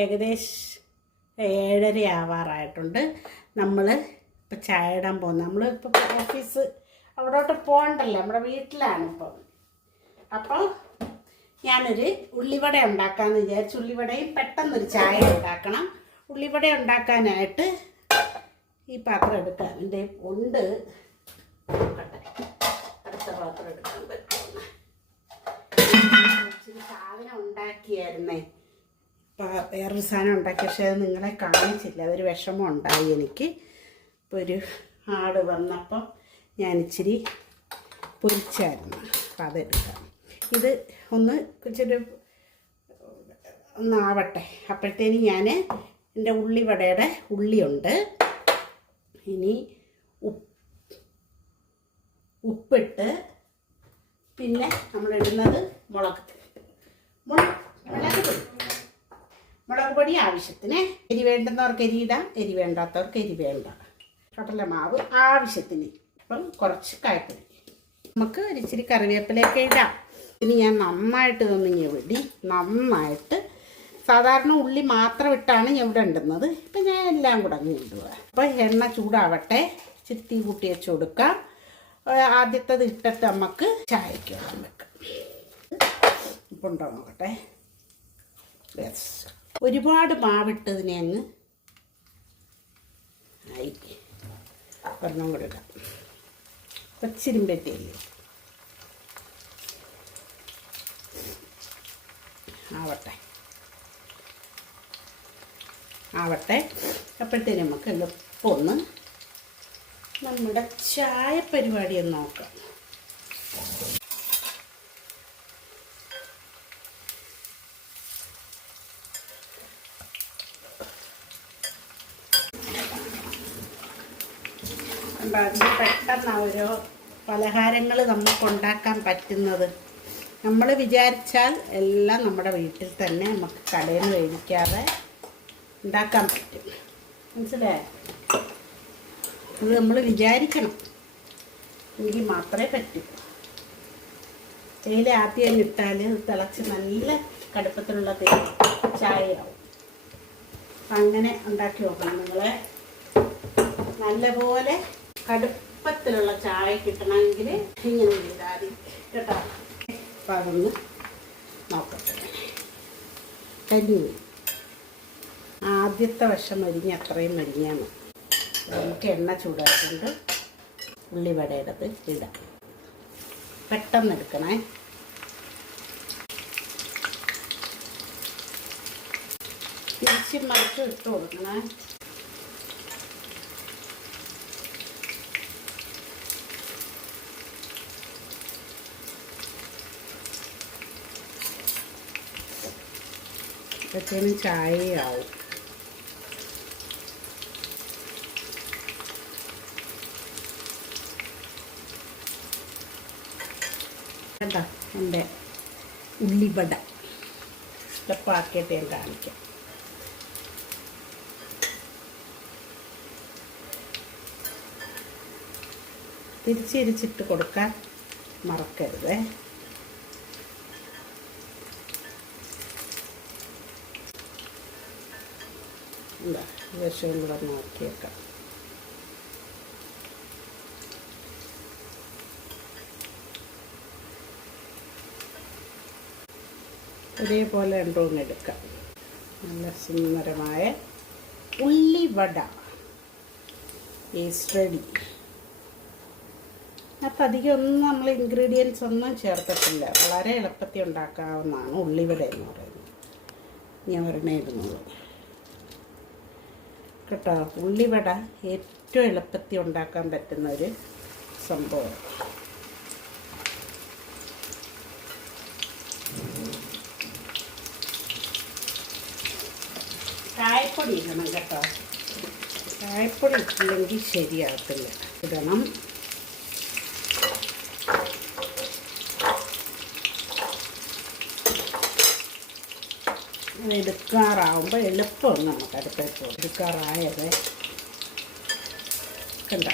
ഏകദേശം ഏഴര ആവാറായിട്ടുണ്ട് നമ്മൾ ഇപ്പോൾ ചായ ഇടാൻ പോകുന്നത് നമ്മൾ ഇപ്പോൾ ഓഫീസ് അവിടോട്ട് പോകണ്ടല്ലോ. നമ്മുടെ വീട്ടിലാണ് ഇപ്പം. അപ്പോൾ ഞാനൊരു ഉള്ളിവട ഉണ്ടാക്കാമെന്ന് വിചാരിച്ചു ഉള്ളിവടയും പെട്ടെന്നൊരു ചായ ഉണ്ടാക്കണം. ഉള്ളിവട ഉണ്ടാക്കാനായിട്ട് ഈ പാത്രം എടുക്കാം എന്റെ ഉണ്ട്. അടുത്ത പാത്രം എടുക്കാൻ പറ്റുന്ന സാധനം ഉണ്ടാക്കിയായിരുന്നേ. ഇപ്പം വേറൊരു സാധനം ഉണ്ടാക്കി. പക്ഷേ അത് നിങ്ങളെ കാണിച്ചില്ല. അതൊരു വിഷമം ഉണ്ടായി എനിക്ക്. ഇപ്പോൾ ഒരു ആട് വന്നപ്പോൾ ഞാൻ ഇച്ചിരി പൊരിച്ചായിരുന്നു. അപ്പം അതെടുക്കാം. ഇത് ഒന്ന് ഇച്ചിരി ഒന്നാവട്ടെ അപ്പോഴത്തേന് ഞാൻ എന്റെ ഉള്ളിവടയുടെ ഉള്ളിയുണ്ട്. ഇനി ഉപ്പ് ഉപ്പിട്ട് പിന്നെ നമ്മളിടുന്നത് മുളക്. മുളക് മുളക് പൊടി ആവശ്യത്തിന് എരി വേണ്ടുന്നവർക്ക് എരി ഇടാം എരി വേണ്ടാത്തവർക്ക് എരി വേണ്ട. കടലമാവ് ആവശ്യത്തിന്. അപ്പം കുറച്ച് കായപ്പൊടി. നമുക്ക് ഒരിച്ചിരി കറിവേപ്പിലയൊക്കെ ഇടാം. ഇനി ഞാൻ നന്നായിട്ട് ഇതൊന്ന് വിടി നന്നായിട്ട് സാധാരണ ഉള്ളി മാത്രം ഇട്ടാണ് ഞാൻ ഇവിടെ ഇടുന്നത്. ഇപ്പം ഞാൻ എല്ലാം കൂടെ അങ്ങ് ഇടുക. അപ്പം എണ്ണ ചൂടാവട്ടെ. ഇച്ചിരി തീ കൂട്ടി വെച്ച് കൊടുക്കാം. ആദ്യത്തത് ഇട്ടിട്ട് നമുക്ക് ചായക്ക് വെക്കാം. ഇപ്പം ഉണ്ടോ നോക്കട്ടെ. യെസ് ഒരുപാട് മാവിട്ടതിനെ അങ്ങ് ഒരെണ്ണം കൂടെ ഇടാം. കൊച്ചിരും ആവട്ടെ. ആവട്ടെ. അപ്പോഴത്തേനും നമുക്ക് എളുപ്പമൊന്ന് നമ്മുടെ ചായ പരിപാടി ഒന്ന് നോക്കാം. അതിന് പെട്ടെന്ന് ഓരോ പലഹാരങ്ങൾ നമുക്ക് ഉണ്ടാക്കാൻ പറ്റുന്നത്. നമ്മൾ വിചാരിച്ചാൽ എല്ലാം നമ്മുടെ വീട്ടിൽ തന്നെ നമുക്ക് കടയിൽ നിന്ന് മേടിക്കാതെ ഉണ്ടാക്കാൻ പറ്റും. മനസ്സിലായോ? അത് നമ്മൾ വിചാരിക്കണം. എങ്കിൽ മാത്രമേ പറ്റൂ. തേയില ആദ്യം ഇട്ടാൽ തിളച്ച് നല്ല കടുപ്പത്തിലുള്ള തേ ചായയാവും. അങ്ങനെ ഉണ്ടാക്കി നോക്കണം. നിങ്ങളെ നല്ലപോലെ കടുപ്പത്തിലുള്ള ചായ കിട്ടണമെങ്കിൽ ഇങ്ങനെ ചെയ്താൽ കേട്ടോ. അപ്പം അതൊന്ന് നോക്കട്ടെ. കരിഞ്ഞു ആദ്യത്തെ വശം മരിഞ്ഞ് അത്രയും മരിഞ്ഞാണ് നമുക്ക് എണ്ണ ചൂടാക്കിക്കൊണ്ട് ഉള്ളിവടയിടത്ത് ഇടാം. പെട്ടെന്ന് എടുക്കണേ. തിരിച്ച് മറിച്ച് ഇട്ട് കൊടുക്കണേ. അപ്പോഴത്തേനും ചായയാവും കണ്ടോ എന്റെ ഉള്ളിവട. സ്റ്റെപ്പാക്കിയിട്ട് ഞാൻ കാണിക്കാം. തിരിച്ചിരിച്ചിട്ട് കൊടുക്കാൻ മറക്കരുതേ. എന്താ വിഷം നോക്കിയേക്കാം. ഒരേപോലെ രണ്ടോന്ന് എടുക്കാം. നല്ല സുന്ദരമായ ഉള്ളിവട ഈസ് റെഡി അപ്പം അധികം ഒന്നും നമ്മൾ ഇൻഗ്രീഡിയൻസ് ഒന്നും ചേർത്തിട്ടില്ല. വളരെ എളുപ്പത്തിൽ ഉണ്ടാക്കാവുന്നതാണ് ഉള്ളിവട എന്ന് പറയുന്നത്. ഞാൻ ഒരെണ്ണേ ഇടുന്നുള്ളൂ. കേട്ടോ ഉള്ളിവട ഏറ്റവും എളുപ്പത്തിൽ ഉണ്ടാക്കാൻ പറ്റുന്ന ഒരു സംഭവം. കായപ്പൊടി ഇടണം കേട്ടോ. കായപ്പൊടി ഇട്ടില്ലെങ്കിൽ ശരിയാകത്തില്ല ഇടണം. എടുക്കാറാവുമ്പോൾ എളുപ്പമാണ് നമുക്ക് അടുപ്പേക്ക് എടുക്കാറായത്. കണ്ട?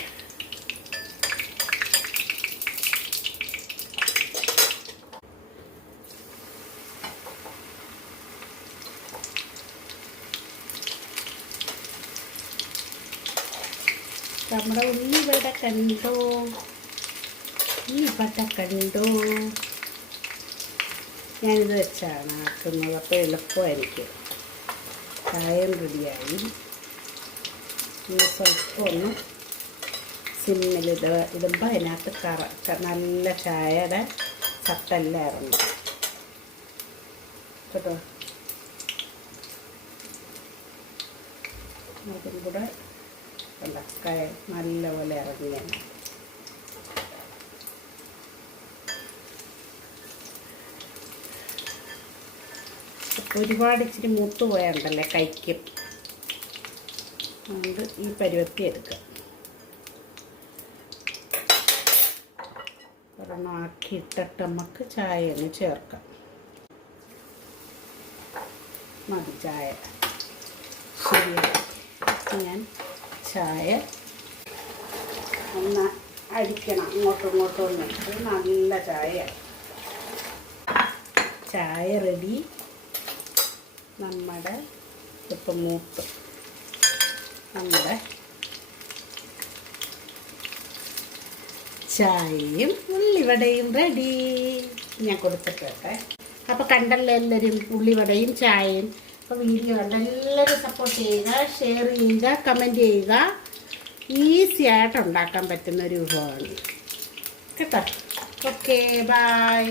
നമ്മുടെ ഉള്ളിവിടെ കണ്ടോ? ഉള്ളിപ്പട്ട കണ്ടോ? ഞാനിത് വെച്ചാണ് ആക്കുന്നത്. അപ്പോൾ എളുപ്പമായിരിക്കും. ചായം റെഡിയായി. ഇനി സ്വല്പം ഒന്ന് സിമ്മിൽ ഇത് ഇടുമ്പോൾ അതിനകത്ത് കറ നല്ല ചായയുടെ ചട്ടെല്ലാം ഇറങ്ങും. കേട്ടോ? അതും കൂടെ നല്ലപോലെ ഇറങ്ങിയാണ്. ഒരുപാട് ഇച്ചിരി മൂത്ത് പോയാണ്ടല്ലേ കൈക്ക്? അതുകൊണ്ട് ഈ പരുവത്തി എടുക്കുക ഒരെണ്ണം നമുക്ക് ചായ ഒന്ന് ചേർക്കാം. മതി ചായ. ശരിയാണ് ഞാൻ ചായ ഒന്ന് അടിക്കണം. അങ്ങോട്ടും ഇങ്ങോട്ടും ഒന്ന് നല്ല ചായ ചായ റെഡി നമ്മുടെ ഇപ്പം മൂത്ത് നമ്മുടെ ചായയും ഉള്ളിവടയും റെഡി ഞാൻ കൊടുത്തിട്ടെ അപ്പോൾ കണ്ടല്ലോ എല്ലാവരും ഉള്ളിവടയും ചായയും. അപ്പോൾ വീഡിയോ കണ്ട എല്ലാവരും സപ്പോർട്ട് ചെയ്യുക ഷെയർ ചെയ്യുക കമന്റ് ചെയ്യുക. ഈസി ആയിട്ട് ഉണ്ടാക്കാൻ പറ്റുന്ന ഒരു വിഭവമാണ്. കേട്ടോ? Okay bye